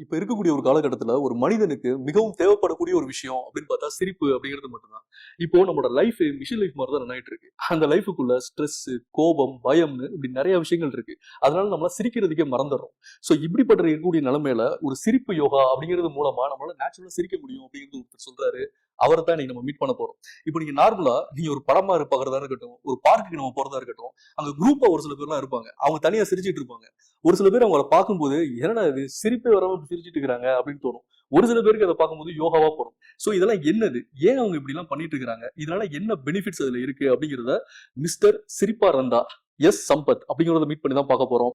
இப்ப இருக்கக்கூடிய ஒரு காலகட்டத்துல ஒரு மனிதனுக்கு மிகவும் தேவைப்படக்கூடிய ஒரு விஷயம் அப்படின்னு பார்த்தா சிரிப்பு அப்படிங்கிறது மட்டும்தான். இப்போ நம்மளோட லைஃப் மிஷின் லைஃப் மாதிரி தான் ரன் ஆயிட்டு இருக்கு. அந்த லைஃபுக்குள்ள ஸ்ட்ரெஸ் கோபம் பயம்னு இப்படி நிறைய விஷயங்கள் இருக்கு. அதனால நம்மள சிரிக்கிறதுக்கே மறந்துடுறோம். ஸோ இப்படிப்பட்ட இருக்கக்கூடிய நிலைமையில ஒரு சிரிப்பு யோகா அப்படிங்கிறது மூலமா நம்மளால நேச்சுரலா சிரிக்க முடியும் அப்படிங்கிறது ஒருத்தர் சொல்றாரு. அவரை தான் நீங்க நம்ம மீட் பண்ண போறோம். இப்போ நீங்க நார்மலா நீங்க ஒரு படமா பார்க்கறதா இருக்கட்டும் ஒரு பார்க்குக்கு நம்ம போறதா இருக்கட்டும் அங்க குரூப்பா ஒரு சில பேர்லாம் இருப்பாங்க. அவங்க தனியா சிரிச்சிட்டு இருப்பாங்க. ஒரு சில பேர் அவங்கள பார்க்கும்போது என்னடா இது? சிரிப்பே வராம சிரிச்சிட்டு இருக்கிறாங்க அப்படின்னு தோணும். ஒரு சில பேருக்கு அதை பார்க்கும்போது யோகாவா போடும் ஸோ இதெல்லாம் என்னது? ஏன் அவங்க இப்படி எல்லாம் பண்ணிட்டு இருக்காங்க இதனால என்ன பெனிஃபிட்ஸ் அதுல இருக்கு? அப்படிங்கிறத மிஸ்டர் சிரிப்பா ரந்தா எஸ் சம்பத் அப்படிங்கிறத மீட் பண்ணி தான் பார்க்க போறோம்.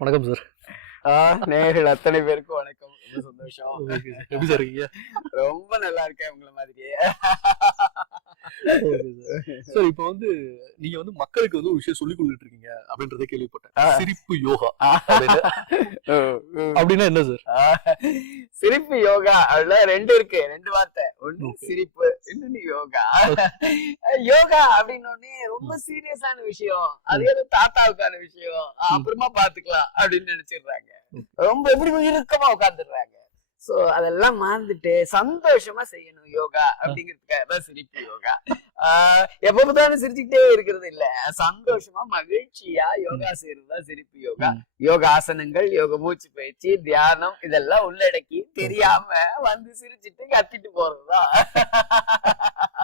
வணக்கம் சார் ஆஹ் நேயர்கள் அத்தனை பேருக்கும் வணக்கம். ரொம்ப சந்தோஷம். எப்படி ரொம்ப நல்லா இருக்கேன் உங்களை மாதிரியே. சார் இப்போ வந்து நீங்க வந்து மக்களுக்கு வந்து ஒரு விஷயம் சொல்லி கொடுத்துட்டு இருக்கீங்க அப்படின்றத கேள்விப்பட்டேன். சிரிப்பு யோகா அப்படின்னு. என்ன சார்? சிரிப்பு யோகா அதுல ரெண்டு இருக்கு ரெண்டு வார்த்தை. ஒண்ணு. சிரிப்பு இன்னொன்னு யோகா. யோகா அப்படின்னு ரொம்ப சீரியஸான விஷயம். அது ஏதோ தாத்தாவுக்கான விஷயம். அப்புறமா பாத்துக்கலாம் அப்படின்னு நினைச்சிடுறாங்க. ரொம்ப எப்படி இறுக்கமா உட்காந்துடுறாங்க சோ அதெல்லாம் மறந்துட்டு சந்தோஷமா செய்யணும் யோகா அப்படிங்கிறதுக்காக தான் சிரிப்பு யோகா. ஆஹ் எப்ப பார்த்தாலும் சிரிச்சுக்கிட்டே இருக்கிறது இல்ல. சந்தோஷமா மகிழ்ச்சியா யோகா செய்யறது தான் சிரிப்பு யோகா. யோக ஆசனங்கள் யோக மூச்சு பயிற்சி தியானம் இதெல்லாம் உள்ளடக்கி தெரியாம வந்து சிரிச்சிட்டு கத்திட்டு போறதுதான்.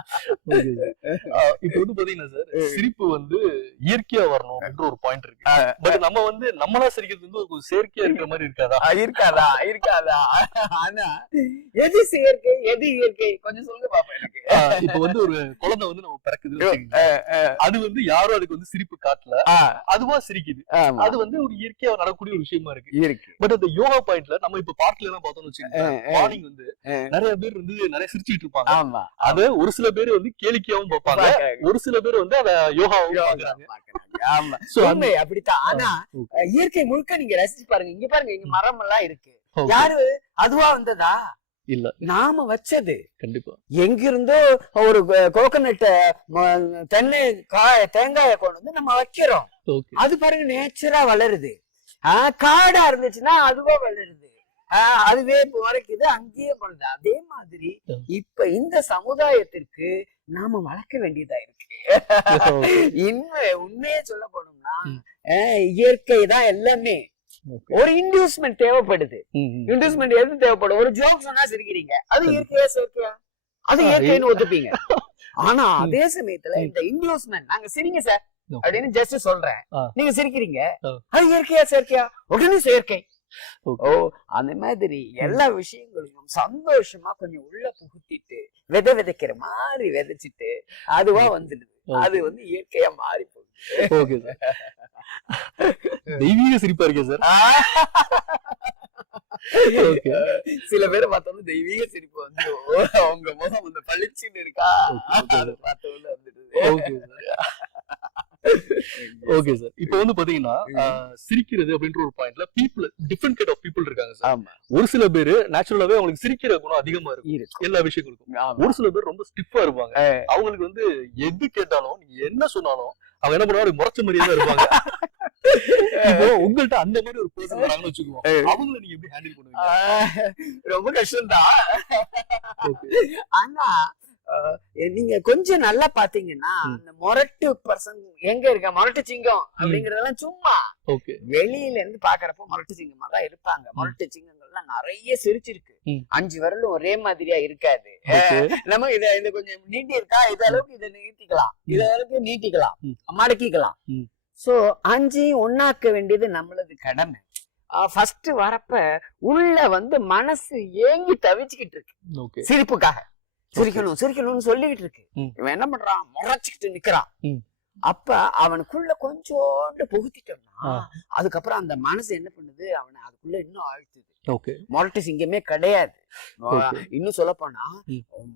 இப்போ வந்து பாத்தீங்கன்னா சார். சிரிப்பு வந்து இயற்கையா வரணும் அப்படின்ற ஒரு பாயிண்ட் இருக்கு. பட் நம்ம வந்து நம்மளா சிரிக்கிறது வந்து ஒரு செயற்கையா இருக்கிற மாதிரி இருக்காதா? இருக்காதா? இருக்காதா? ஆனா எது செயற்கை எது இயற்கை? கொஞ்சம் சொல்லுங்க பாப்பா எனக்கு. இப்போ வந்து ஒரு குழந்தை வந்து நம்ம ஆஹ் அது வந்து யாரும் அதுக்கு வந்து சிரிப்பு காட்டல. அதுவா சிரிக்குது. அது வந்து ஒரு இயற்கையா நடக்கக்கூடிய ஒரு விஷயமா இருக்கு. இருக்கு. பட் அந்த யோகா பாயிண்ட்ல நம்ம இப்ப பார்க்ல எல்லாம் பார்த்தோம்னு வச்சுக்கோங்க மார்னிங் வந்து நிறைய பேர் வந்து நிறைய சிரிச்சிட்டு இருப்பாங்க. அத ஒரு சில பேர் வந்து கேளிக்கையாவும் பார்ப்பாங்க. ஒரு சில பேர் வந்து அத யோகாவும். ஆமா. உண்மை அப்படித்தான். ஆனா இயற்கை முழுக்க நீங்க ரசிச்சு பாருங்க. இங்க பாருங்க இங்க மரம் எல்லாம் இருக்கு. யாரு? அதுவா வந்ததா? இல்ல. நாம வச்சது. கண்டிப்பா. எங்கிருந்தோ ஒரு கோகனட் தென்னை காய தேங்காய கொண்டு வந்து நம்ம வைக்கிறோம். அது பாருங்க நேச்சரா வளருது. காடா இருந்துச்சுன்னா அதுவா வளருது. அதுவே முறைக்குது அங்கேயே பண்ணுது அதே மாதிரி. இப்ப இந்த சமுதாயத்திற்கு நாம வளர்க்க வேண்டியதா இருக்கு உண்மை உண்மையே சொல்ல போனோம்னா இயற்கை தான் எல்லாமே ஒரு இன்டியூஸ்மெண்ட் தேவைப்படுது இன்டியூஸ்மெண்ட் எது தேவைப்படும் ஒரு ஜோக் சொன்னா சிரிக்கிறீங்க அது. இயற்கையா செயற்கையா அது இயற்கைன்னு ஒத்துப்பீங்க ஆனா. அதே சமயத்துல. இந்த இன்டியூஸ்மெண்ட் நாங்க சிரிங்க சார். அப்படின்னு ஜஸ்ட் சொல்றேன். நீங்க சிரிக்கிறீங்க. அது இயற்கையா செயற்கையா உடனே செயற்கை. ஓ அந்த மாதிரி எல்லா விஷயங்களையும் சந்தோஷமா கொஞ்சம் உள்ள புகுத்திட்டு விதை விதைக்கிற மாதிரி விதைச்சிட்டு அதுவா வந்துடுது. அது வந்து இயற்கையா மாறி போகுது. Okay sir. தெய்வீக சிரிப்பா இருக்கே சார். சில பேரை பார்த்தோம்னா தெய்வீக சிரிப்பு வந்து அவங்க முகம் வந்து பளிச்சுன்னு இருக்கா. அதை பார்த்த உடனே வந்துடுது. ஓகே சார் இப்போ வந்து பாத்தீங்கன்னா சிரிக்கிறது அப்படின்ற ஒரு பாயிண்ட்ல people different kind of people இருக்காங்க சார் ஒரு சில பேர் நேச்சுரலாவே அவங்களுக்கு சிரிக்கிற குணம் அதிகமா இருக்கும். இருக்கு. எல்லா விஷயங்களுக்கும். ஒரு சில பேர் ரொம்ப ஸ்டிஃபா இருப்பாங்க. அவங்களுக்கு வந்து எது கேட்டாலும் நீங்க என்ன சொன்னாலும் அவங்க என்ன பண்ணுவாங்க முறைச்ச மாதிரியே தான் இருப்பாங்க. இப்போ உங்கள்ட்ட அந்த மாதிரி ஒரு பர்சன் வராங்கன்னு வச்சுக்குவோம் ஆ. அவங்கள நீங்க எப்படி ஹேண்டில் பண்ணுவீங்க? ரொம்ப கஷ்டம்தான். Okay. ஆனா நீங்க கொஞ்சம் நல்லா பாத்தீங்கன்னா. அந்த மொரட்டு பர்சன் எங்க இருக்க மொரட்டு சிங்கம் அப்படிங்கறதெல்லாம் சும்மா. வெளியில இருந்து பாக்குறப்ப மொரட்டு சிங்கமா தான் இருப்பாங்க மொரட்டு சிங்கங்கள்லாம் நிறைய சிரிச்சிருக்கு. அஞ்சு விரலும் ஒரே மாதிரியா இருக்காது. நம்ம இத இது கொஞ்சம் நீட்டி இருக்கா இது அளவுக்கு இதை நீட்டிக்கலாம். இது அளவுக்கு நீட்டிக்கலாம். மடக்கிக்கலாம். சோ அஞ்சையும் ஒண்ணாக்க வேண்டியது நம்மளது கடமை. ஃபர்ஸ்ட் வரப்ப உள்ள வந்து மனசு ஏங்கி தவிச்சுக்கிட்டு இருக்கு. சிரிப்புக்காக. சிரிக்கணும் சிரிக்கணும்னு சொல்லிக்கிட்டு இருக்கு. இவன் என்ன பண்றான் முறைச்சுக்கிட்டு நிக்கிறான். அப்ப அவனுக்குள்ள கொஞ்சோண்டு புகுத்திட்டோம்னா. அதுக்கப்புறம் அந்த மனசு என்ன பண்ணுது அவனை அதுக்குள்ள இன்னும் ஆழ்த்துது மொரட்டு சிங்கமே கிடையாது. இன்னும் சொல்ல போனா.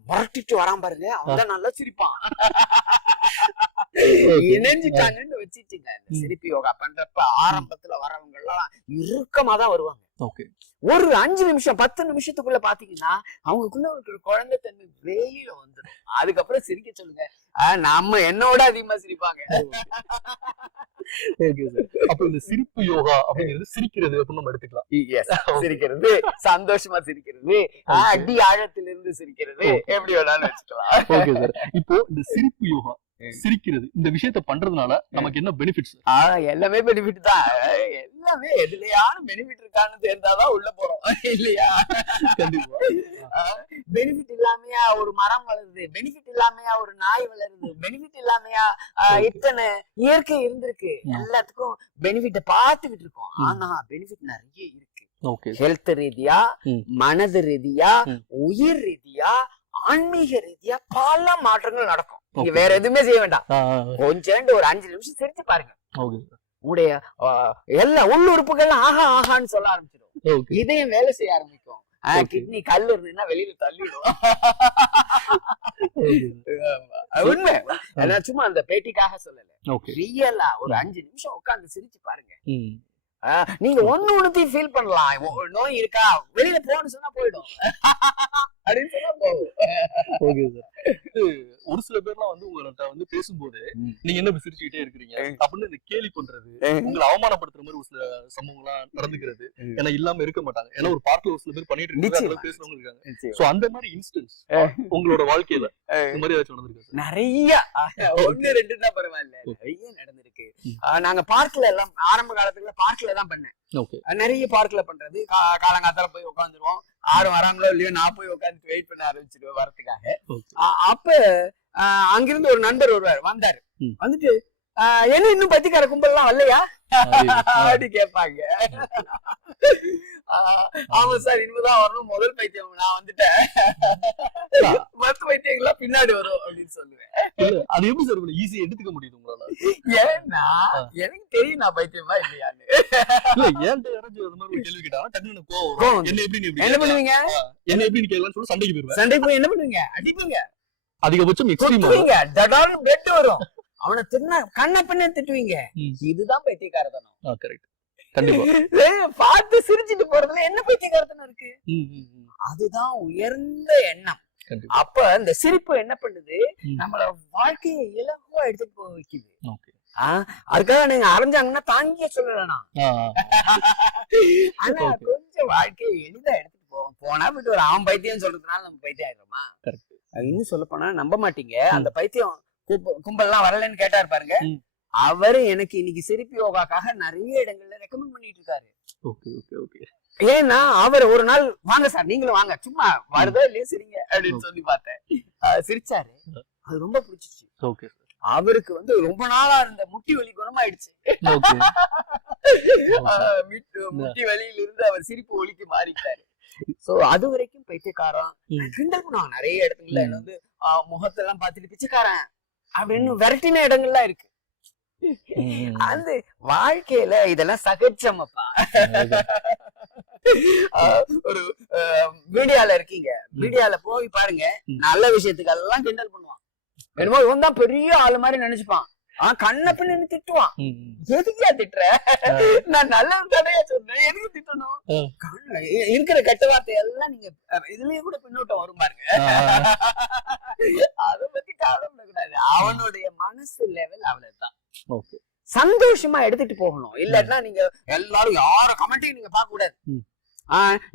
மொரட்டிட்டு வரான் பாருங்க அவன் நல்லா சிரிப்பான். இணைஞ்சிட்டாங்கன்னு வச்சுட்டுங்க. சிரிப்பு யோகா பண்றப்ப ஆரம்பத்துல வரவங்க எல்லாம் இறுக்கமா தான் வருவாங்க. ஒரு அஞ்சு நிமிஷம் பத்து நிமிஷத்துக்குள்ள பாத்தீங்கன்னா அவங்களுக்குள்ள இருக்கிற குழந்தை தன்மை வெளியில வந்துடும் அதுக்கப்புறம் சிரிக்க சொல்லுங்க. நம்ம என்னோட அதிகமா சிரிப்பாங்க. அப்ப இந்த சிரிப்பு யோகா அப்படிங்கிறது சிரிக்கிறது அப்படின்னு நம்ம எடுத்துக்கலாம். சிரிக்கிறது சந்தோஷமா சிரிக்கிறது. அடி ஆழத்திலிருந்து சிரிக்கிறது எப்படி வேணாலும் வச்சுக்கலாம். Okay sir. இப்போ இந்த சிரிப்பு யோகா. சிரிக்கிறது. இந்த விஷயத்த பண்றதுனால நமக்கு என்ன பெனிஃபிட்ஸ் எல்லாமே பெனிஃபிட் தான். எல்லாமே எதுலயான பெனிஃபிட் இருக்கான்னு தெரிஞ்சாதான் உள்ள போறோம். இல்லையா? கண்டிப்பா. பெனிஃபிட் இல்லாமையா ஒரு மரம் வளருது. பெனிஃபிட் இல்லாமையா ஒரு நாய் வளருது. பெனிஃபிட் இல்லாமையா. இத்தனை இயற்கை இருந்திருக்கு. எல்லாத்துக்கும் பெனிஃபிட்ட பார்த்துக்கிட்டு இருக்கோம். ஆனா பெனிஃபிட் நிறைய இருக்கு. ஓகே ஹெல்த் ரீதியா. மனது ரீதியா. உயிர் ரீதியா ஆன்மீக ரீதியா பல மாற்றங்கள் நடக்கும். நீங்க. வேற எதுவுமே செய்ய வேண்டாம். கொஞ்சம் ஒரு அஞ்சு நிமிஷம் சிரிச்சு பாருங்க. ஆஹ், எல்லா உள்ளுறுப்புகள்லாம் ஆஹா ஆஹான்னு சொல்ல ஆரம்பிச்சிடும். இதயம் வேலை செய்ய ஆரம்பிக்கும். கிட்னி கல் இருந்ததுன்னா வெளியில தள்ளிடும். உண்மை. நான் சும்மா அந்த பேட்டிக்காக சொல்லல. ரியலா ஒரு அஞ்சு நிமிஷம் உட்கார்ந்து சிரிச்சு பாருங்க. ஆஹ், நீங்க ஒண்ணு ஒண்ணுத்தையும் ஃபீல் பண்ணலாம். நோய் இருக்கா? வெளியில போன்னு சொன்னா போயிடும். அப்படின்னு சொன்னா போகும் ஓகே சார். ஒரு சில பேர்லாம் வந்து உங்கள்ட்ட வந்து பேசும்போது. நீங்க என்ன இப்படி சிரிச்சுக்கிட்டே இருக்கிறீங்க. அப்படின்னு இந்த கேலி பண்றது உங்களை அவமானப்படுத்துற மாதிரி ஒரு சில சம்பவங்கள்லாம் நடந்துக்கிறது. ஏன்னா இல்லாம இருக்க மாட்டாங்க. ஏன்னா ஒரு பார்ட்ல ஒரு சில பேர் பண்ணிட்டு இருக்காங்க பேசுறவங்க இருக்காங்க. சோ அந்த மாதிரி இன்ஸ்டன்ஸ் உங்களோட வாழ்க்கையில இந்த மாதிரி ஏதாச்சும் நடந்திருக்கா நிறைய. ஒண்ணு ரெண்டு தான் பரவாயில்ல நிறைய நடந்திருக்கு. நாங்க பார்க்ல எல்லாம் ஆரம்ப காலத்துல பார்க்ல தான் பண்ணேன். நிறைய பார்க்ல பண்றது. காலங்காத்தால போய் உட்காந்துருவோம் யாரும் வராங்களோ இல்லையோ நான் போய் உட்காந்து வெயிட் பண்ண ஓகே ஆஹ், அப்ப அங்கிருந்து ஒரு நண்பர் வருவார் வந்தாரு. வந்துட்டு என்ன இன்னும் பத்திக்கார கும்பல்லாம் வரலையா? அப்படி கேட்பாங்க. ஆமா சார் இனிமேதான் வரணும். முதல் பைத்தியம் நான் வந்துட்டேன். மத்த பைத்தியங்கள்லாம் பின்னாடி வரும் அப்படின்னு சொல்லுவேன். அது எப்படி சார் ஈஸியா எடுத்துக்க முடியுது உங்களால? ஏன்னா எனக்கு தெரியும் நான் பைத்தியமா இல்லையான்னு. இல்ல ஏன்ட்ட யாராச்சும் அந்த மாதிரி ஒரு கேள்வி கேட்டா டக்குனு கோவம். என்ன எப்படி என்ன கேட்கலாம்? பண்ணுவீங்க? என்ன எப்படி நீ கேட்கலாம்னு சொல்லி சண்டைக்கு போயிருவேன். சண்டை போய் என்ன பண்ணுவீங்க? அடிப்பீங்க. அதிகபட்சம் எக்ஸ்ட்ரீம் வரும். அவனை தின்னா கண்ண பின்ன திட்டுவீங்க. இதுதான் பைத்தியக்காரத்தனம். கரெக்ட் கண்டிப்பா. பார்த்து சிரிச்சிட்டு போறதுல என்ன பைத்தியக்காரத்தனம் இருக்கு. அதுதான் உயர்ந்த எண்ணம். அப்ப இந்த சிரிப்பு என்ன பண்ணுது. நம்மள வாழ்க்கையை இலகுவா எடுத்துட்டு போக வைக்குது. அதுக்காக நீங்க அரைஞ்சாங்கன்னா தாங்கிய சொல்லலாம் ஆனா. கொஞ்சம் வாழ்க்கையை எளிதா எடுத்துட்டு போவோம் போனா விட்டு ஒரு அவன் பைத்தியம் சொல்றதுனால நம்ம பைத்தியம் ஆயிடுறோமா? இன்னும் சொல்ல போனா நம்ப மாட்டீங்க. அந்த பைத்தியம் கும்ப- கும்பல்லாம் வரலன்னு கேட்டாரு பாருங்க. அவரு எனக்கு இன்னைக்கு சிரிப்பு யோகாக்காக நிறைய இடங்கள்ல ரெக்கமெண்ட் பண்ணிட்டு இருக்காரு ஓகே ஓகே ஓகே. ஏன்னா அவர் ஒரு நாள் வாங்க சார் நீங்களும் வாங்க. சும்மா வருதோ இல்லையோ சிரிங்க அப்படின்னு சொல்லி பார்த்தேன். சிரிச்சாரு. அது ரொம்ப பிடிச்சிச்சு. ஓகே அவருக்கு வந்து ரொம்ப நாளா இருந்த முட்டி வலி குணமாயிடுச்சு. மிட்டு- வலியில இருந்து அவர் சிரிப்பு ஒலிக்கு மாறிட்டாரு. சோ அது வரைக்கும் பைத்தியக்காரன். கிண்டல் பண்ணுவாங்க. நிறைய. என்ன வந்து முகத்தெல்லாம் பார்த்துட்டு பிச்சைக்காரன் அப்படின்னு விரட்டின இடங்கள்லாம் இருக்கு. அந்த வாழ்க்கையில இதெல்லாம் சகஜமப்பா. ஒரு மீடியால இருக்கீங்க. மீடியால போய் பாருங்க. நல்ல விஷயத்துக்கு எல்லாம் கிண்டல் பண்ணுவான். என்னமோ இவன் தான் பெரிய ஆளு மாதிரி நினைச்சுப்பான். ஆஹ் கண்ண பின்னு திட்டுவான். எதுக்கியா திட்டுற? நான் நல்லது தானே சொன்னேன். எதுக்கு திட்டணும்? இருக்கிற கெட்ட வார்த்தை எல்லாம் நீங்க அஹ், இதுலயே கூட பின்னூட்டம் வரும் பாருங்க. அத பத்தி கவலைப்படக்கூடாது அவனுடைய மனசு லெவல் அவ்வளவுதான். ஓகே. சந்தோஷமா எடுத்துட்டு போகணும். இல்லன்னா நீங்க எல்லாரும் யார கமெண்ட்டையும் நீங்க பார்க்க கூடாது.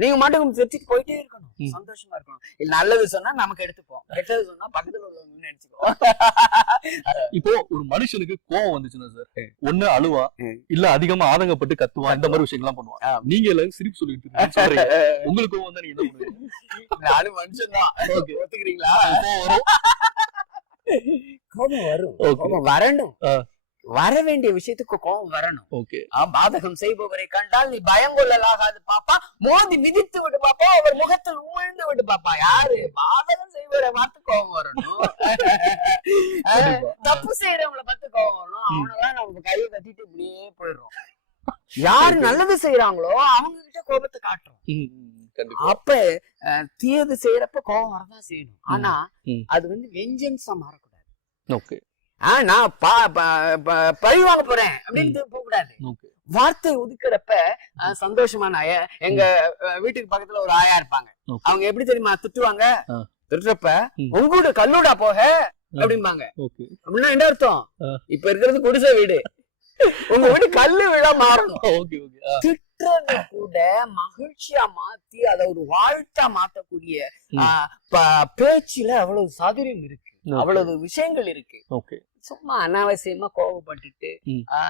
நீங்க மட்டும் சிரிச்சுட்டு போயிட்டே இருக்கணும். சந்தோஷமா இருக்கணும். இல்ல நல்லது சொன்னா நமக்கு எடுத்துப்போம். கெட்டது சொன்னா பக்கத்துல உள்ளவங்க நினைச்சுக்கோ. இப்போ ஒரு மனுஷனுக்கு கோவம் வந்துச்சுன்னா சார் ஒண்ணு அழுவா. இல்ல அதிகமா ஆதங்கப்பட்டு கத்துவான் இந்த மாதிரி விஷயங்கள்லாம் பண்ணுவான். நீங்க எல்லாரும் சிரிப்பு சொல்லிட்டு உங்களுக்கு கோவம் வந்தா நீங்க என்ன பண்ணுவீங்க? நானும் மனுஷன் தான். ஒத்துக்கிறீங்களா? கோபம் வரும். கோபம் வரணும். வர வேண்டிய விஷயத்துக்கு கோபம் வரணும். ஓகே பாதகம் செய்பவரை கண்டால் நீ பயங்கொள்ளலாகாது பாப்பா. மோதி மிதித்து விடு பாப்பா. அவர் முகத்தில் உமிழ்ந்து விடு பாப்பா. யாரு? பாதகம் செய்பவரை பார்த்து கோபம் வரணும். தப்பு செய்யறவங்கள பார்த்து கோபம் வரணும். அவனெல்லாம் நம்ம கையை கட்டிட்டு இப்படியே போயிடுறோம். யார் நல்லது செய்யறாங்களோ அவங்க கிட்ட கோபத்தை காட்டுறோம். அப்ப தீயது செய்யறப்ப கோபம் வரதான் செய்யணும். ஆனா. அது வந்து வெஞ்சன்ஸா மாறக்கூடாது. ஓகே நான் பழி வாங்க போறேன் அப்படின்னு போக கூடாது ஓகே. வார்த்தை ஒதுக்குறப்ப சந்தோஷமான ஆயா எங்க வீட்டுக்கு பக்கத்துல ஒரு ஆயா இருப்பாங்க. அவங்க எப்படி தெரியுமா திட்டுவாங்க. திட்டுறப்ப ம். உங்கூட கல்லூடா போக அப்படிம்பாங்க. அப்படின்னா என்ன அர்த்தம். இப்ப இருக்கிறது குடிசை வீடு. உங்க வீடு கல்லு விழ மாறணும். திட்டுறது கூட மகிழ்ச்சியா மாத்தி அதை ஒரு வாழ்த்தா மாத்தக்கூடிய பேச்சுல அவ்வளவு சாதுரியம் இருக்கு. அவ்வளவு விஷயங்கள் இருக்கு. ஓகே. சும்மா அனாவசியமா கோவப்பட்டுட்டு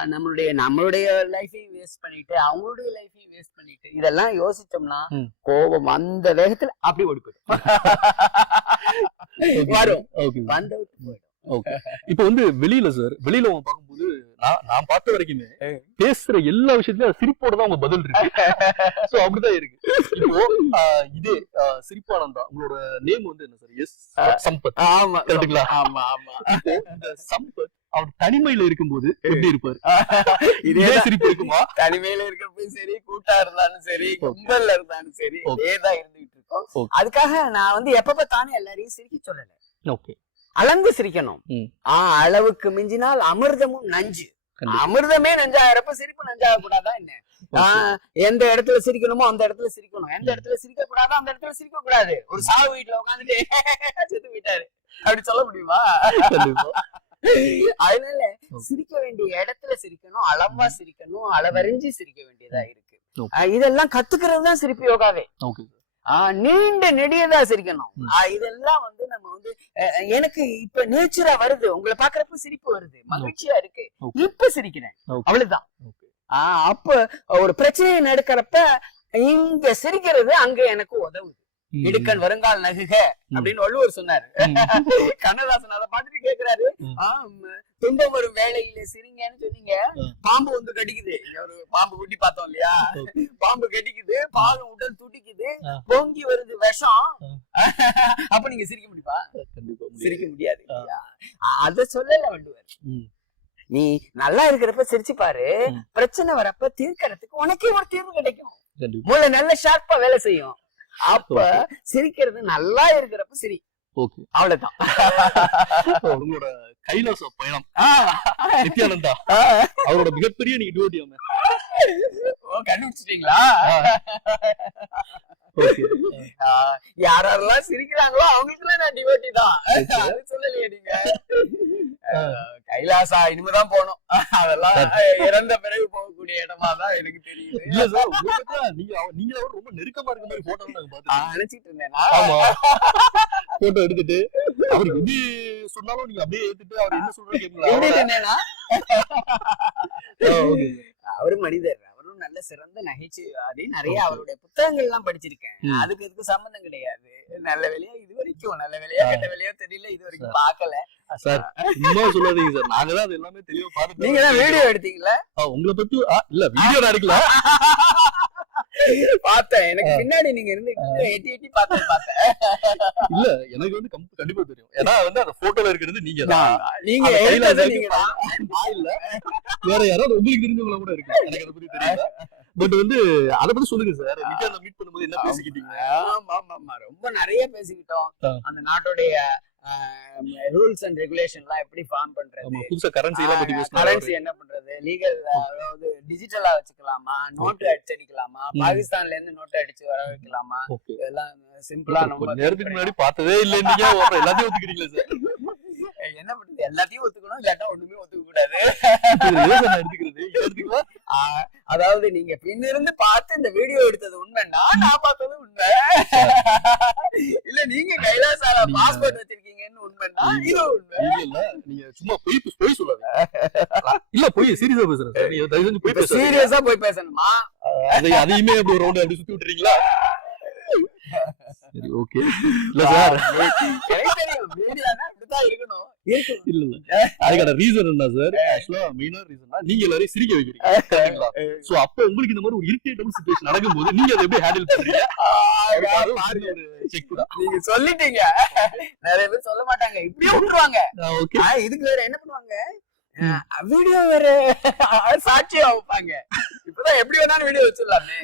நம்மளுடைய நம்மளுடைய லைஃபையும் வேஸ்ட் பண்ணிட்டு அவங்களுடைய லைஃபையும் வேஸ்ட் பண்ணிட்டு இதெல்லாம் யோசிச்சோம்னா. கோபம் அந்த வேகத்துல அப்படி ஓடி போயிடும். வரும். வந்த விட்டு போயிடும். ஓகே இப்போ வந்து வெளியில சார் வெளியில அவங்க பார்க்கும்போது நான் நான் பார்த்த வரைக்குமே. பேசுற எல்லா விஷயத்துலயும் சிரிப்போட தான் அவங்க பதில் இருக்கு. சோ அப்படிதான் இருக்கு. இப்போ இதே சிரிப்பானந்தா உங்களோட நேம் வந்து என்ன சார் எஸ் சம்பத். ஆமா கரெக்ட்டுங்களா? ஆமா ஆமா இந்த சம்பத் அவர் தனிமையில இருக்கும்போது எப்படி இருப்பாரு? இதே சிரிப்பு இருக்குமா? தனிமையில இருக்கிறப்பயும் சரி கூட்டா இருந்தாலும் சரி கும்பல்ல இருந்தாலும் சரி. இதேதான் இருந்துகிட்டு இருக்கோம். அதுக்காக நான் வந்து எப்ப பார்த்தாலும் எல்லாரையும் சிரிக்க சொல்லல. ஓகே அளந்து சிரிக்கணும். ஆ அளவுக்கு மிஞ்சினால் அமிர்தமும் நஞ்சு. அமிர்தமே நஞ்சாயிரப்ப சிரிப்பு நஞ்சாக கூடாதா என்ன எந்த இடத்துல சிரிக்கணுமோ அந்த இடத்துல சிரிக்கணும். எந்த. இடத்துல சிரிக்க கூடாதோ அந்த இடத்துல சிரிக்க கூடாது ஒரு சாவு வீட்டுல உட்காந்துட்டு செத்து போயிட்டாரு. அப்படி சொல்ல முடியுமா? அதனால. சிரிக்க வேண்டிய இடத்துல சிரிக்கணும். அளவா சிரிக்கணும். அளவறிஞ்சு சிரிக்க வேண்டியதா இருக்கு. இதெல்லாம் கத்துக்கிறது தான் சிரிப்பு யோகாவே. நீண்ட நெடியதா சிரிக்கணும். இதெல்லாம் வந்து நம்ம வந்து எனக்கு இப்ப நேச்சரா வருது. உங்களை பாக்குறப்ப சிரிப்பு வருது. மகிழ்ச்சியா இருக்கு. இப்ப சிரிக்கிறேன். அவ்வளவுதான். ஓகே. ஆ, அப்ப ஒரு பிரச்சனையை நடக்கிறப்ப இங்க சிரிக்கிறது அங்க எனக்கு உதவுது. இடுக்கன் வருங்கால் நகுக அப்படின்னு வள்ளுவர் சொன்னாரு. கண்ணதாசன் அதை பார்த்துட்டு கேக்குறாரு. துன்பம் வரும் வேலையில சிரிங்கன்னு சொன்னீங்க. பாம்பு வந்து கடிக்குது. ஒரு பாம்பு குட்டி பார்த்தோம் இல்லையா? பாம்பு கடிக்குது பாகம் உடல் துடிக்குது. பொங்கி வருது விஷம். அப்ப நீங்க சிரிக்க முடியுமா. சிரிக்க முடியாது அத சொல்லல வள்ளுவர். நீ நல்லா இருக்கிறப்ப சிரிச்சு பாரு. பிரச்சனை வரப்ப தீர்க்கறதுக்கு உனக்கே ஒரு தீர்வு கிடைக்கும். மூளை நல்ல ஷார்ப்பா வேலை செய்யும். அப்ப. சிரிக்கிறது நல்லா இருக்கிறப்ப சிரி ஓகே அவ்வளவுதான் உங்களோட கைலாச பயணம். நித்யானந்தா. அவரோட மிகப்பெரிய நீங்க ஓ, கண்டுபிடிச்சிட்டீங்களா? யாரெல்லாம் சிரிக்கிறாங்களோ அவங்களுக்குலாம் நான் டிவோட்டி தான். அது சொல்லலையே நீங்க. கைலாசா இனிமேதான் போகணும். அதெல்லாம் இறந்த பிறகு போகக்கூடிய இடமா தான் எனக்கு தெரியுது. இல்ல சார் நீங்க அவ- நீங்க அவர் ரொம்ப நெருக்கமா இருக்க மாதிரி போட்டோ நினைச்சிட்டு இருந்தேனா போட்டோ எடுத்துட்டு அவர் எது சொன்னாலும் நீங்க அப்படியே ஏத்துட்டு அவர் என்ன எப்படி ஓகே அவரு மனிதர். நல்ல சிறந்த நகைச்சுவாதி நிறைய. அவருடைய புத்தகங்கள் எல்லாம் படிச்சிருக்கேன். அதுக்கு இதுக்கு சம்பந்தம் கிடையாது. நல்ல வேலையா இது வரைக்கும் நல்ல வேலையா. கெட்ட வேலையோ தெரியல இது வரைக்கும் பார்க்கல. சார் சும்மா சொல்லாதீங்க சார். நாங்க தான் அது எல்லாமே தெளிவா பாத்துட்டு நீங்க தான் வீடியோ எடுத்தீங்களா? உங்களை பத்தி இல்ல வீடியோ எடுக்கல. பார்த்தேன். எனக்கு பின்னாடி நீங்க இருந்து எட்டி எட்டி பார்த்தேன் பார்த்தேன். இல்ல எனக்கு வந்து கம்ப- கண்டிப்பா தெரியும். ஏன்னா வந்து அந்த போட்டோல இருக்கிறது நீங்க தான் நீங்க இல்ல. வேற யாராவது உங்களுக்கு தெரிஞ்சவங்கள கூட இருக்கு எனக்கு அதை பத்தி தெரியல. பட் வந்து அத பத்தி சொல்லுங்க சார் மீட் பண்ணும்போது என்ன பேசிக்கிட்டீங்க? ஆமா ஆமா. ஆமா ரொம்ப நிறைய பேசிக்கிட்டோம். அந்த நாட்டுடைய ரூல்ஸ் அண்ட் ரெகுலேஷன் எல்லாம் எப்படி ஃபார்ம் பண்றது? புதுசா கரன்சி கரன்சி என்ன பண்றது? லீகல் அதாவது டிஜிட்டலா வச்சுக்கலாமா? நோட்டு அடிச்சடிக்கலாமா. பாகிஸ்தான்ல இருந்து நோட்டு அடிச்சு வர வைக்கலாமா இதெல்லாம் சிம்பிளா நம்ம நேரத்துக்கு முன்னாடி பார்த்ததே இல்ல அப்புறம் எல்லாத்தையும் ஒத்துக்கிறீங்களா சார் என்ன பண்றது? எல்லாத்தையும் ஒத்துக்கணும் இல்லாட்டா ஒண்ணுமே ஒத்துக்க கூடாது எடுத்துக்கிறது அதாவது நீங்க பின்னிருந்து பார்த்து இந்த வீடியோ எடுத்தது உண்மைன்னா நான் பார்த்தது உண்மை. இல்ல நீங்க கைலாசால பாஸ்போர்ட் வச்சிருக்கீங்கன்னு உண்மைன்னா இது உண்மை. இல்ல நீங்க சும்மா பொய் பொய் சொல்லாதீங்க. இல்ல பொய் சீரியஸா பேசுறேன் பொய் சீரியஸா போய் பேசணுமா? அதை அதையுமே அப்படி ஒரு ரவுண்ட் அப்படி சுத்தி விட்டுறீங்களா? சரி ஓகே இல்ல சார். இல்ல இல்ல. அதுக்கான ரீசன் என்ன சார்? ஆக்சுவலா மெயினா ரீசன் நீங்க எல்லாரையும் சிரிக்க வைக்கிறீங்க. சோ அப்ப உங்களுக்கு இந்த மாதிரி ஒரு இரிட்டேட்டபிள் சுச்சுவேஷன் நடக்கும்போது நீங்க அதை எப்படி ஹேண்டில் பண்றீங்க? நீங்க சொல்லிட்டீங்க. நிறைய பேர் சொல்ல மாட்டாங்க. இப்படியே விட்டுருவாங்க. இதுக்கு வேற என்ன பண்ணுவாங்க? வீடியோ வேற சாட்சியா வைப்பாங்க. இப்பதான் எப்படி வேணாலும் வீடியோ வச்சிடலாமே.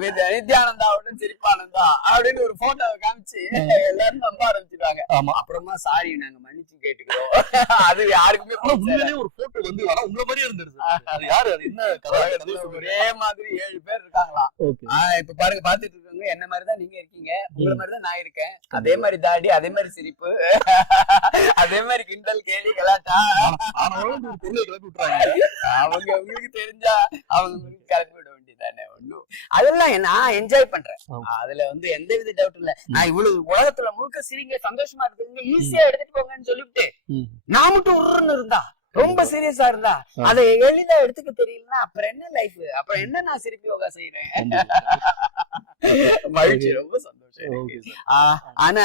வித்யா- நித்யானந்தாவுடன் சிரிப்பானந்தா அப்படின்னு ஒரு போட்டோவை காமிச்சு எல்லாரும் நம்ப ஆரம்பிச்சிடுவாங்க ஆமா. அப்புறமா சாரி நாங்க மன்னிச்சு கேட்டுக்கிறோம். அது யாருக்குமே. உண்மையிலேயே ஒரு போட்டோ வந்து ஆனா உங்களை மாதிரியே இருந்துரு சார் அது யாரு? அது என்ன ஒரே மாதிரி ஏழு பேர் ஆஹ் இப்ப பாருங்க பாத்துட்டு இருக்காங்க பாருங்க என்ன மாதிரி தான் நீங்க இருக்கீங்க? உங்களை மாதிரி தான் நான் இருக்கேன். அதே மாதிரி தாடி அதே மாதிரி சிரிப்பு. அதே மாதிரி கிண்டல் கேலி கலாட்டா. அவங்க உங்களுக்கு தெரிஞ்சா அவங்க கிளப்பி விட வேண்டியதானே ஒண்ணும் அதெல்லாம் நான் என்ஜாய் பண்றேன். அதுல வந்து எந்த வித டவுட் இல்ல. நான் இவ்வளவு உலகத்துல முழுக்க சிரிங்க சந்தோஷமா இருக்குங்க ஈஸியா எடுத்துட்டு போங்கன்னு சொல்லிவிட்டு. நான் மட்டும் உருன்னு இருந்தா ரொம்ப சீரியஸா இருந்தா. அதை எளிதா எடுத்துக்க தெரியலன்னா அப்புறம் என்ன லைஃப் அப்புறம் என்ன நான் சிரிப்பு யோகா செய்யறேன் மகிழ்ச்சி ரொம்ப சந்தோஷம் ஆனா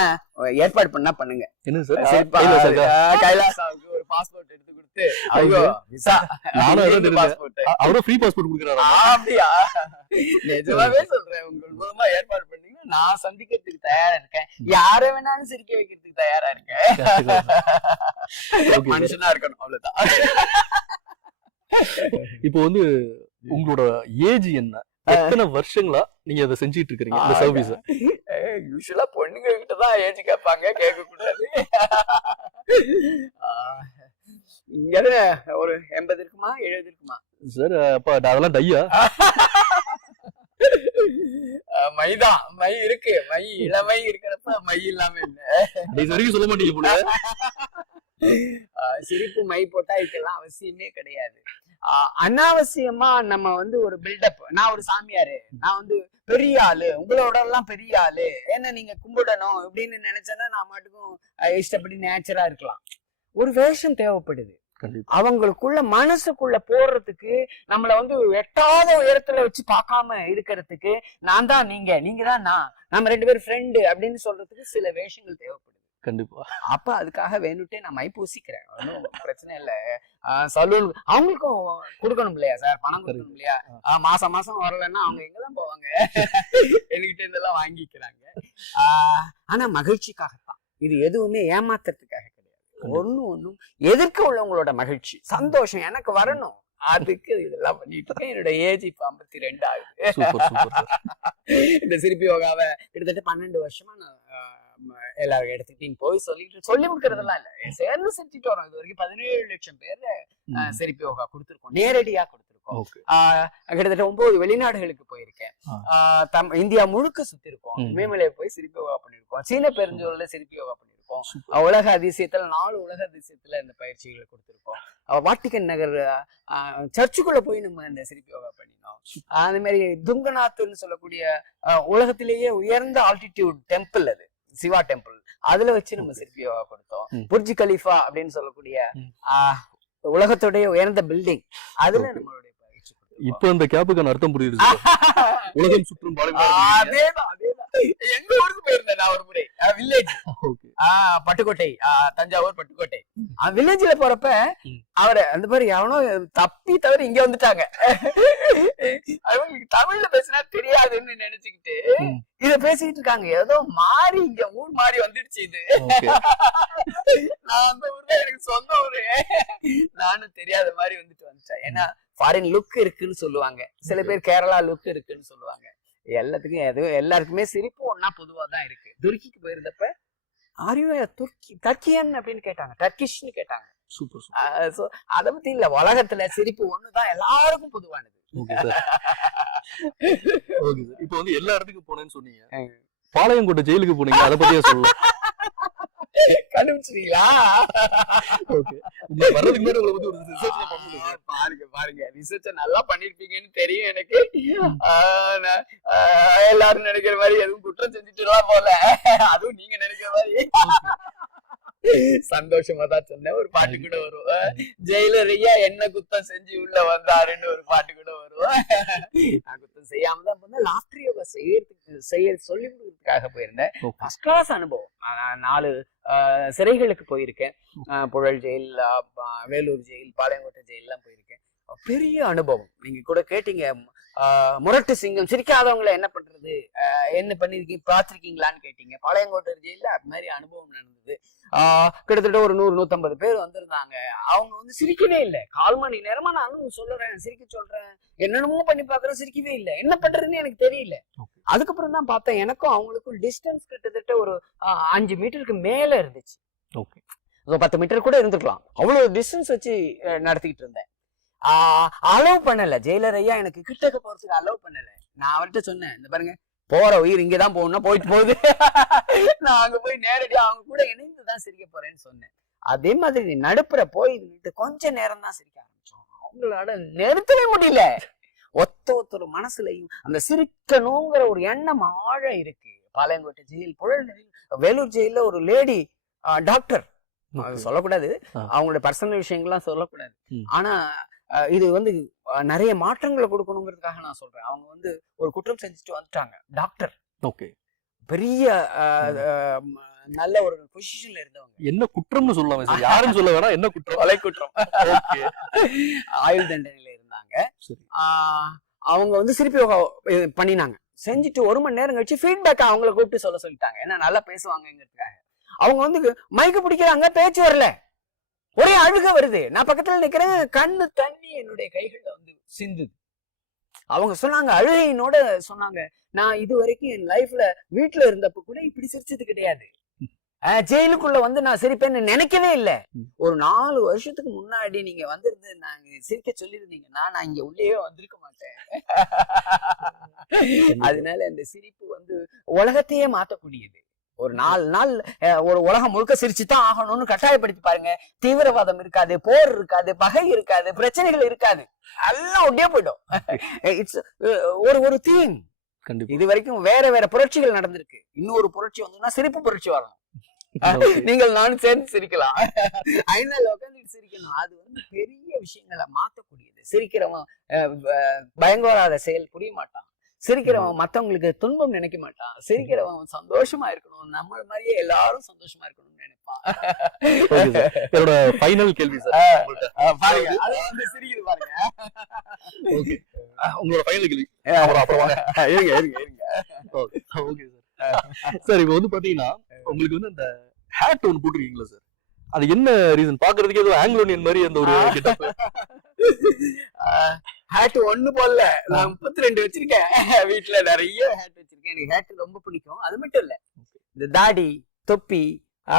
ஏற்பாடு பண்ணா பண்ணுங்க. இருக்கா? கைலாசாவுக்கு பாஸ்போர்ட் எடுத்து கொடுத்து நானும். பாஸ்போர்ட் அவரும் ஃப்ரீ பாஸ்போர்ட் கொடுக்குறாரு? அப்படியா நிஜமாவே சொல்றேன் உங்கள் மூலமா ஏற்பாடு பண்ணீங்கன்னா நான் சந்திக்கிறதுக்கு தயாரா இருக்கேன். யார வேணாலும் சிரிக்க வைக்கிறதுக்கு தயாரா இருக்கேன். மனுஷனா இருக்கணும் அவ்வளவுதான். இப்போ வந்து உங்களோட ஏஜ் என்ன? எத்தனை வருஷங்களா நீங்க அதை செஞ்சிட்டு இருக்கீங்க இந்த சர்வீஸ் யூஸ்வலா பொண்ணுங்க கிட்ட தான் ஏஜ் கேட்பாங்க கேட்க கூடாது எத்தனை ஒரு எண்பது இருக்குமா எழுபது இருக்குமா? சார் அப்ப அதெல்லாம் டையா? மைதான் மை இருக்கு மை இளமை இருக்கிறப்ப மை இல்லாம இல்ல. சொல்ல மாட்டீங்க சிரிப்பு மை போட்டா இதுக்கெல்லாம் அவசியமே கிடையாது. அனாவசியமா நம்ம வந்து ஒரு பில்டப் நான் ஒரு சாமியாரு. நான் வந்து பெரிய ஆளு. உங்களோட எல்லாம் பெரிய ஆளு. என்ன நீங்க கும்பிடணும் இப்படின்னு நினைச்சேன்னா நான் மட்டுக்கும் இஷ்டப்படி நேச்சரா இருக்கலாம். ஒரு வேஷம் தேவைப்படுது. அவங்களுக்குள்ள மனசுக்குள்ள போடுறதுக்கு நம்மள வந்து எட்டாத உயரத்துல வச்சு பார்க்காம இருக்கிறதுக்கு நான் தான் நீங்க. நீங்க தான் நான். நம்ம ரெண்டு பேரும் ஃப்ரெண்டு அப்படின்னு சொல்றதுக்கு சில வேஷங்கள் தேவைப்படுது. கண்டிப்பா. அப்ப அதுக்காக வேணுட்டே நான் மை பூசிக்கிறேன். ஒன்றும் பிரச்சனை இல்ல. சலூன் அவங்களுக்கும் கொடுக்கணும் இல்லையா சார்? பணம் கொடுக்கணும் இல்லையா? மாசம் மாசம் வரலைன்னா அவங்க எங்கதான் போவாங்க? என்கிட்ட இதெல்லாம் வாங்கிக்கிறாங்க. ஆனா மகிழ்ச்சிக்காகத்தான். இது எதுவுமே ஏமாத்துறதுக்காக கிடையாது. ஒண்ணும் ஒண்ணும் எதிர்க்க உள்ளவங்களோட மகிழ்ச்சி சந்தோஷம் எனக்கு வரணும். அதுக்கு இதெல்லாம் பண்ணிட்டு இருக்கேன். என்னோட ஏஜ் இப்ப ஐம்பத்தி ரெண்டு ஆகுது. இந்த சிற்பி யோகாவை கிட்டத்தட்ட பன்னெண்டு வருஷமா நான் ஆஹ், ம- எல்லாரும் எடுத்துக்கிட்டு போய் சொல்லிட்டு சொல்லி கொடுக்கறதெல்லாம் இல்ல. சேர்ந்து செஞ்சுட்டு வரோம். இது வரைக்கும் பதினேழு லட்சம் பேர் ஆஹ், சிற்பி யோகா கொடுத்துருக்கோம். நேரடியா கொடுத்துருக்கோம். கிட்டத்தட்ட ஒன்பது வெளிநாடுகளுக்கு போயிருக்கேன். இந்தியா முழுக்க சுத்தி இருக்கோம். இமயமலையை போய் சிற்பி யோகா பண்ணிருக்கோம் சீன பெருஞ்சோல்ல சிற்பி யோகா பண்ணிருக்கோம் உலக அதிசயத்துல நாலு உலக அதிசயத்துல இந்த பயிற்சிகளை கொடுத்துருக்கோம். வாட்டிகன் நகர் ஆஹ், சர்ச்சுக்குள்ள போய் நம்ம இந்த சிற்பி யோகா பண்ணினோம். அதே மாதிரி துங்கநாத்னு சொல்லக்கூடிய உலகத்திலேயே உயர்ந்த ஆல்டிடியூட் டெம்பிள் அது. சிவா டெம்பிள் அதுல வச்சு நம்ம சிற்பி யோகா கொடுத்தோம். புர்ஜ் கலிஃபா அப்படின்னு சொல்லக்கூடிய உலகத்துடைய உயர்ந்த பில்டிங் அதுல. நம்மளுடைய. இப்போ இந்த கேப்புக்கான அர்த்தம் புரியுது உலகம் சுற்றும் எங்க ஊருக்கு போயிருந்தேன் நான் ஒரு முறை. வில்லேஜ் பட்டுக்கோட்டை. தஞ்சாவூர் பட்டுக்கோட்டை. வில்லேஜ்ல போறப்ப. அவரு அந்த மாதிரி எவனோ தப்பி தவிர இங்க வந்துட்டாங்க. அவங்களுக்கு தமிழ்ல பேசினா தெரியாதுன்னு நினைச்சுக்கிட்டு. இத பேசிட்டு இருக்காங்க. ஏதோ மாறி இங்க ஊர் மாறி வந்துடுச்சு இது. நான் அந்த ஊர்ல எனக்கு சொந்த ஊரு. நானும் தெரியாத மாதிரி வந்துட்டு வந்துட்டேன். ஏன்னா ஃபாரின் லுக் இருக்குன்னு சொல்லுவாங்க. சில பேர் கேரளா லுக் இருக்குன்னு சொல்லுவாங்க. எல்லாத்துக்கும் எது எல்லாருக்குமே சிரிப்பு ஒன்னா பொதுவா தான் இருக்கு. துருக்கிக்கு போயிருந்தப்ப ஆரியோ துர்க்கி டர்க்கியன் அப்படின்னு கேட்டாங்க. டர்க்கிஷ்னு கேட்டாங்க. சூப்பர் சோ அத பத்தி இல்ல. உலகத்துல சிரிப்பு ஒண்ணுதான். எல்லாருக்கும் பொதுவானது. Okay sir. இப்போ வந்து எல்லா இடத்துக்கும் போனேன்னு சொன்னீங்க. பாளையங்கோட்டை ஜெயிலுக்கு போனீங்க. அதை பத்தியே சொல்லலாம். கண்டுபிடிச்சிருக்கீங்களா ஓகே. வர்றதுக்கு முன்னாடி உங்களை பத்தி ஒரு ரிசர்ச் பாருங்க பாருங்க. ரிசர்ச் நல்லா பண்ணிருப்பீங்கன்னு தெரியும் எனக்கு. எல்லாரும் நினைக்கிற மாதிரி எதுவும் குற்றம் செஞ்சுட்டுலாம் போல? அதுவும் நீங்க நினைக்கிற மாதிரி. சந்தோஷமா தான் சொன்னேன். ஒரு பாட்டு கூட வரும். ஜெயிலர் ஐயா என்ன குத்தம் செஞ்சு உள்ள வந்தாருன்னு ஒரு பாட்டு கூட வரும். நான் குத்தம் செய்யாம தான் யோகா செய்யறதுக்கு செய்ய சொல்லி கொடுக்கறதுக்காக போயிருந்தேன். ஃபர்ஸ்ட் கிளாஸ் அனுபவம். நாலு ஆஹ், சிறைகளுக்கு போயிருக்கேன். புழல் ஜெயில் வேலூர் ஜெயில் பாளையங்கோட்டை ஜெயில்லாம் போயிருக்கேன். பெரிய அனுபவம். நீங்க கூட கேட்டீங்க. முரட்டு சிங்கம் சிரிக்காதவங்களை என்ன பண்றது? என்ன பண்ணிருக்கீங்க பார்த்திருக்கீங்களான்னு கேட்டீங்க. பாளையங்கோட்டை ஜெயில அது மாதிரி அனுபவம் நடந்தது. ஆஹ், கிட்டத்தட்ட ஒரு நூறு நூத்தம்பது பேர் வந்திருந்தாங்க. அவங்க வந்து சிரிக்கவே இல்லை. கால் மணி நேரமா நானும் சொல்லுறேன் சிரிக்க சொல்றேன். என்னென்னமோ பண்ணி பாக்குறேன் சிரிக்கவே இல்லை. என்ன பண்றதுன்னு எனக்கு தெரியல. அதுக்கப்புறம் தான் பார்த்தேன் எனக்கும் அவங்களுக்கும் டிஸ்டன்ஸ் கிட்டத்தட்ட ஒரு அஞ்சு மீட்டருக்கு மேல இருந்துச்சு. ஓகே பத்து மீட்டர் கூட இருந்துக்கலாம் அவ்வளவு டிஸ்டன்ஸ் வச்சு நடத்திக்கிட்டு இருந்தேன். அலோவ் பண்ணல. ஜெயிலர் ஐயா எனக்கு கிட்டக்க போறதுக்கு அலோவ் பண்ணல. நான் அவர்கிட்ட சொன்னேன் இந்த பாருங்க போற உயிர் இங்கதான் போகணும்னா போயிட்டு போகுது. நான் அங்க போய் நேரடியா அவங்க கூட இணைந்து தான் சிரிக்க போறேன்னு சொன்னேன். அதே மாதிரி நடுப்புற போய் நின்னுட்டு கொஞ்ச நேரம் தான் சிரிக்க ஆரம்பிச்சோம். அவங்களால நிறுத்தவே முடியல. ஒத்த ஒருத்தர் மனசுலயும் அந்த சிரிக்கணுங்கிற ஒரு எண்ணம் ஆழ இருக்கு. பாளையங்கோட்டை ஜெயில் புழல் வேலூர் ஜெயில ஒரு லேடி டாக்டர் சொல்லக்கூடாது. அவங்களோட பர்சனல் விஷயங்கள்லாம் சொல்லக்கூடாது. ஆனா இது வந்து நிறைய மாற்றங்களை கொடுக்கணுங்கிறதுக்காக நான் சொல்றேன். அவங்க வந்து ஒரு குற்றம் செஞ்சுட்டு வந்துட்டாங்க. டாக்டர். ஓகே. பெரிய நல்ல ஒரு பொசிஷன்ல இருந்தவங்க. என்ன குற்றம்னு சொல்லலாம் சார்? யாருன்னு சொல்ல வேணாம். என்ன குற்றம்? கொலை குற்றம். ஆயுள் தண்டனையில இருந்தாங்க. அவங்க வந்து இது பண்ணினாங்க. செஞ்சுட்டு ஒரு மணி நேரம் கழிச்சு ஃபீட்பேக் அவங்கள கூப்பிட்டு சொல்ல சொல்லிட்டாங்க. ஏன்னா நல்லா பேசுவாங்கங்கிறதுக்காக. அவங்க வந்து மைக்கு பிடிக்கிறாங்க பேச்சு வரல. ஒரே அழுக வருது. நான் பக்கத்துல நிக்கிறேன் கண்ணு தண்ணி என்னுடைய கைகள்ல வந்து சிந்துது. அவங்க சொன்னாங்க அழுகையினோட சொன்னாங்க. நான் இது வரைக்கும் என் லைஃப்ல வீட்டுல இருந்தப்ப கூட இப்படி சிரிச்சது கிடையாது. ஜெயிலுக்குள்ள வந்து நான் சிரிப்பேன்னு நினைக்கவே இல்லை. ஒரு நாலு வருஷத்துக்கு முன்னாடி நீங்க வந்திருந்து நாங்க சிரிக்க சொல்லியிருந்தீங்கன்னா நான் இங்க உள்ளேயே வந்திருக்க மாட்டேன். அதனால அந்த சிரிப்பு வந்து உலகத்தையே மாத்தக்கூடியது. ஒரு நாலு நாள் ஒரு உலகம் முழுக்க சிரிச்சு தான் ஆகணும்னு கட்டாயப்படுத்தி பாருங்க. தீவிரவாதம் இருக்காது போர் இருக்காது பகை இருக்காது பிரச்சனைகள் இருக்காது. எல்லாம் ஒட்டியே போயிடும். இட்ஸ் ஒரு ஒரு தீம் கண்டிப்பா. இது வரைக்கும் வேற வேற புரட்சிகள் நடந்திருக்கு. இன்னொரு புரட்சி வந்ததுன்னா சிரிப்பு புரட்சி வரணும். நீங்கள் நானும் சேர்ந்து சிரிக்கலாம். ஐநாள் உட்காந்துட்டு சிரிக்கணும். அது வந்து பெரிய விஷயங்களை மாத்தக்கூடியது. சிரிக்கிறவன் பயங்கராத செயல் புரிய மாட்டான். சிரிக்கிறவன் மத்தவங்களுக்கு துன்பம் நினைக்க மாட்டான். சிரிக்கிறவன் சந்தோஷமா இருக்கணும். நம்ம மாதிரியே எல்லாரும் சந்தோஷமா இருக்கணும்னு நினைப்பான். என்னோட ஃபைனல் கேள்வி சார். அஹ், பாருங்க. அது வந்து சிரிக்குது பாருங்க. ஓகே. உங்களோட ஃபைனல் கேள்வி. அப்புறம் அப்புறம் வாங்க. இருங்க இருங்க இருங்க. ஓகே. சார். சார் இப்போ வந்து பாத்தீங்கன்னா உங்களுக்கு வந்து அந்த ஹேட் ஒன்று போட்டிருக்கீங்களா சார்? அது என்ன ரீசன் பாக்குறதுக்கு ஏதோ ஆங்கிலோனியன் மாதிரி அந்த ஒரு. ஹேட் ஒண்ணு போடல. நான் முப்பத்தி ரெண்டு வச்சிருக்கேன். வீட்டுல நிறைய ஹேட் வச்சிருக்கேன். எனக்கு ஹேட் ரொம்ப பிடிக்கும். அது மட்டும் இல்ல. இந்த தாடி தொப்பி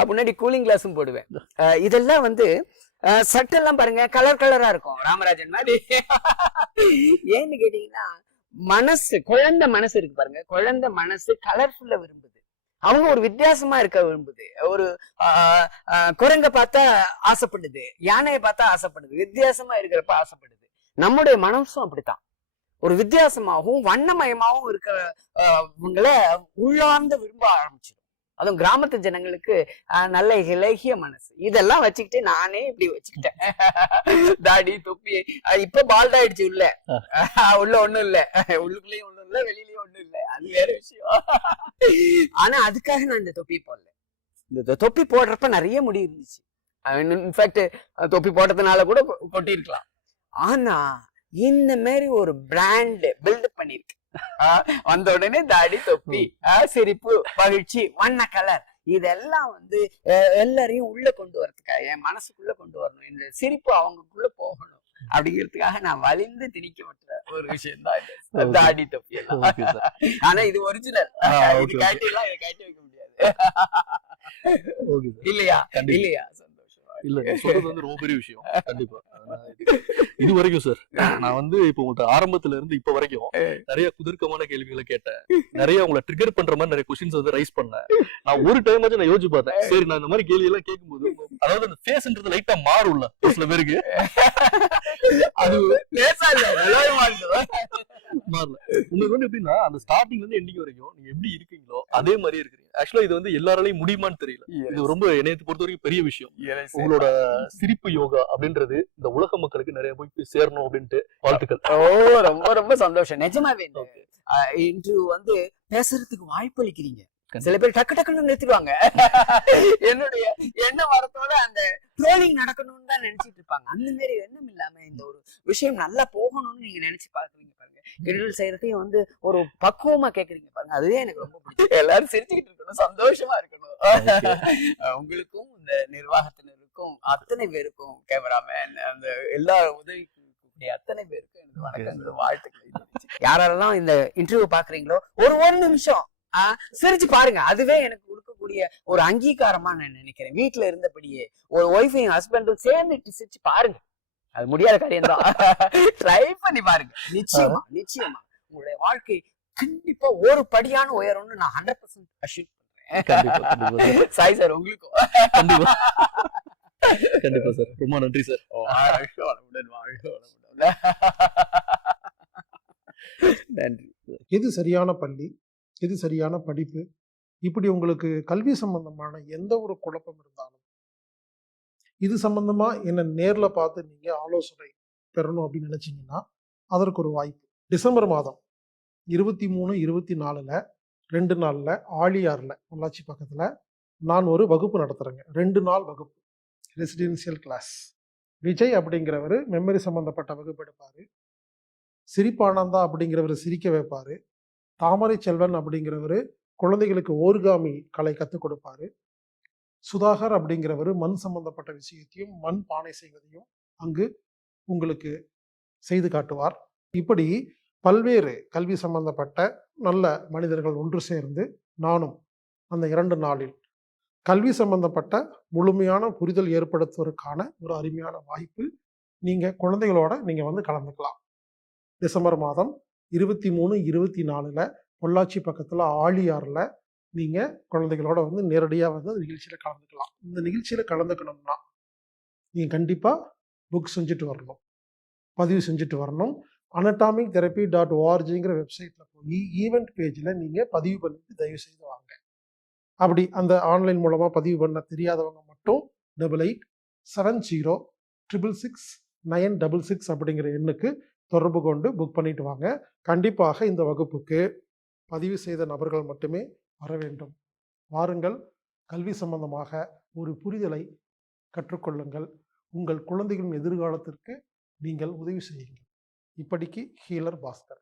முன்னாடி கூலிங் கிளாஸும் போடுவேன். இதெல்லாம் வந்து சட்டெல்லாம் பாருங்க கலர் கலரா இருக்கும். ராமராஜன் மாதிரி. ஏன்னு கேட்டீங்கன்னா மனசு குழந்தை மனசு இருக்கு பாருங்க. குழந்தை மனசு கலர்ஃபுல்லா விரும்புது. அவங்க ஒரு வித்தியாசமா இருக்க விரும்புது. ஒரு ஆஹ், குரங்க பார்த்தா ஆசைப்படுது. யானையை பார்த்தா ஆசைப்படுது. வித்தியாசமா இருக்கிறப்ப ஆசைப்படுது. நம்முடைய மனசும் அப்படித்தான். ஒரு வித்தியாசமாகவும் வண்ணமயமாகவும் இருக்கிறவங்களை உள்ளார்ந்து விரும்ப ஆரம்பிச்சிடும். அதுவும் கிராமத்து ஜனங்களுக்கு நல்ல இலகிய மனசு. இதெல்லாம் வச்சுக்கிட்டு நானே இப்படி வச்சுக்கிட்டேன். தாடி தொப்பி இப்ப பால்ட் ஆயிடுச்சு உள்ள உள்ள ஒண்ணும் இல்ல. உள்ளுக்குள்ளேயும் ஒண்ணும் இல்ல வெளியிலயும் ஒண்ணும் இல்ல. அது வேற விஷயம். ஆனா அதுக்காக நான் இந்த தொப்பி போடல. இந்த தொப்பி போடுறப்ப நிறைய முடி இருந்துச்சு. இன்ஃபேக்ட் தொப்பி போட்டதுனால கூட கொட்டியிருக்கலாம். ஆனா இந்த மாதிரி ஒரு பிராண்ட் பில்ட் பண்ணிருக்கு. வந்த உடனே தாடி தொப்பி சிரிப்பு மகிழ்ச்சி வண்ண கலர் இதெல்லாம் வந்து எல்லாரையும் உள்ள கொண்டு வரதுக்காக என் மனசுக்குள்ள கொண்டு வரணும். இந்த சிரிப்பு அவங்களுக்குள்ள போகணும். அப்படிங்கிறதுக்காக நான் வலிந்து திணிக்கப்பட்ட ஒரு விஷயம் தான். தாடி தொப்பி ஆனா இது ஒரிஜினல் இது காட்டி எல்லாம் இதை காட்டி வைக்க முடியாது. இல்லையா? இல்லையா? இல்ல சொல்றது வந்து ரொம்ப பெரிய விஷயம். கண்டிப்பா. இது- வரைக்கும் சார் நான் வந்து இப்போ உங்கள்ட்ட ஆரம்பத்துல இருந்து இப்ப வரைக்கும் நிறைய குதர்க்கமான கேள்விகளை கேட்டேன். நிறைய உங்களை ட்ரிகர் பண்ற மாதிரி நிறைய கொஸ்டின்ஸ் வந்து ரைஸ் பண்ணேன். நான் ஒரு டைம் ஆச்சும் நான் யோசிச்சு பார்த்தேன். சரி நான் இந்த மாதிரி கேள்வி எல்லாம் கேட்கும்போது அதாவது அந்த ஃபேஸ்ன்றது லைட்டா மாறும்ல சில பேருக்கு. அது இல்ல. மாறல உங்களுக்கு வந்து எப்படின்னா அந்த ஸ்டார்டிங்ல இருந்து எண்டிங் வரைக்கும் நீங்க எப்படி இருக்கீங்களோ அதே மாதிரியே இருக்கிறீங்க. ஆக்சுவலா இது வந்து எல்லாராலையும் முடியுமான்னு தெரியல. இது ரொம்ப என்னையத்தை பொறுத்த வரைக்கும் பெரிய விஷயம். உங்களோட சிரிப்பு யோகா அப்படின்றது இந்த உலக மக்களுக்கு நிறைய போய் சேரணும் அப்படின்ட்டு வாழ்த்துக்கள். ஓ ரொம்ப ரொம்ப சந்தோஷம். நிஜமாவே இன்று வந்து பேசுறதுக்கு வாய்ப்பு அளிக்கிறீங்க. சில பேர் டக்கு டக்குன்னு நிறுத்திடுவாங்க. என்னுடைய எண்ணம் வரத்தோட அந்த ட்ரோலிங் நடக்கணும்னு தான் நினைச்சிட்டு இருப்பாங்க. அந்த மாதிரி எண்ணம் இல்லாம இந்த ஒரு விஷயம் நல்லா போகணும்னு நீங்க நினைச்சு பாக்குறீங்க கிரில் செய்யறதையும் வந்து ஒரு பக்குவமா கேக்குறீங்க பாருங்க. அதுவே எனக்கு ரொம்ப பிடிக்கும். எல்லாரும் சிரிச்சுக்கிட்டு இருக்கணும். சந்தோஷமா இருக்கணும். உங்களுக்கும் இந்த நிர்வாகத்தினருக்கும் அத்தனை பேருக்கும் கேமராமேன் அந்த எல்லா உதவி கூடிய அத்தனை பேருக்கும் எனது வணக்கங்கள் வாழ்த்துக்கள் யாரெல்லாம் இந்த இன்டர்வியூ பாக்குறீங்களோ ஒரு ஒரு நிமிஷம் ஆஹ் சிரிச்சு பாருங்க. அதுவே எனக்கு கொடுக்கக்கூடிய ஒரு அங்கீகாரமா நான் நினைக்கிறேன். வீட்டுல இருந்தபடியே ஒரு ஒய்ஃபையும் ஹஸ்பண்டும் சேர்ந்துட்டு சிரிச்சு பாருங்க. அது முடியாத காரியம் தான் ட்ரை பண்ணி பாருங்க. நிச்சயமா நிச்சயமா. உங்களுடைய வாழ்க்கை கண்டிப்பா ஒரு படியான உயரம்னு நான் ஹண்ட்ரட் பர்சன்ட் சார் பண்றேன். சாய் சார். உங்களுக்கும். கண்டிப்பா. கண்டிப்பா சார். ரொம்ப நன்றி சார். நன்றி. எது சரியான பள்ளி? எது சரியான படிப்பு? இப்படி உங்களுக்கு கல்வி சம்பந்தமான எந்த ஒரு குழப்பம் இருந்தாலும் இது சம்பந்தமா என்ன நேரில் பார்த்து நீங்க ஆலோசனை பெறணும் அப்படின்னு நினைச்சீங்கன்னா அதற்கு ஒரு வாய்ப்பு. டிசம்பர் மாதம் இருபத்தி மூணு இருபத்தி நாலுல ரெண்டு நாளில் ஆழியாரில் பொள்ளாச்சி பக்கத்தில் நான் ஒரு வகுப்பு நடத்துகிறேங்க ரெண்டு நாள் வகுப்பு. ரெசிடென்சியல் கிளாஸ் விஜய் அப்படிங்கிறவர் மெமரி சம்பந்தப்பட்ட வகுப்பு எடுப்பார். சிரிப்பானந்தா அப்படிங்கிறவர் சிரிக்க வைப்பார். தாமரை செல்வன் அப்படிங்கிறவர் குழந்தைகளுக்கு ஓர்காமி கலை கற்றுக் கொடுப்பாரு. சுதாகர் அப்படிங்கிறவர் மண் சம்பந்தப்பட்ட விஷயத்தையும் மண் பானை செய்வதையும் அங்கு உங்களுக்கு செய்து காட்டுவார். இப்படி பல்வேறு கல்வி சம்பந்தப்பட்ட நல்ல மனிதர்கள் ஒன்று சேர்ந்து நானும் அந்த இரண்டு நாளில் கல்வி சம்பந்தப்பட்ட முழுமையான புரிதல் ஏற்படுத்துவதற்கான ஒரு அருமையான வாய்ப்பு நீங்கள் குழந்தைகளோட நீங்கள் வந்து கலந்துக்கலாம். டிசம்பர் மாதம் இருபத்தி மூணு இருபத்தி நாலில் பொள்ளாச்சி பக்கத்தில் ஆழியாரில் நீங்கள் குழந்தைகளோட வந்து நேரடியாக வந்து அந்த நிகழ்ச்சியில் கலந்துக்கலாம். இந்த நிகழ்ச்சியில் கலந்துக்கணும்னா நீங்கள் கண்டிப்பாக புக் செஞ்சுட்டு வரணும். பதிவு செஞ்சுட்டு வரணும். அனட்டாமிக் தெரப்பி டாட் ஓஆர்ஜிங்கிற வெப்சைட்டில் போய் ஈவெண்ட் பேஜில் நீங்கள் பதிவு பண்ணிட்டு தயவு செய்து வாங்க. அப்படி அந்த ஆன்லைன் மூலமாக பதிவு பண்ண தெரியாதவங்க மட்டும் double eight seven zero triple six nine double six அப்படிங்கிற எண்ணுக்கு தொடர்பு கொண்டு புக் பண்ணிட்டு வாங்க. கண்டிப்பாக இந்த வகுப்புக்கு பதிவு செய்த நபர்கள் மட்டுமே வர வேண்டும். வாருங்கள் கல்வி சம்பந்தமாக ஒரு புரிதலை கற்றுக்கொள்ளுங்கள். உங்கள் குழந்தைகளின் எதிர்காலத்திற்கு நீங்கள் உதவி செய்யுங்கள். இப்படிக்கு ஹீலர் பாஸ்கர்.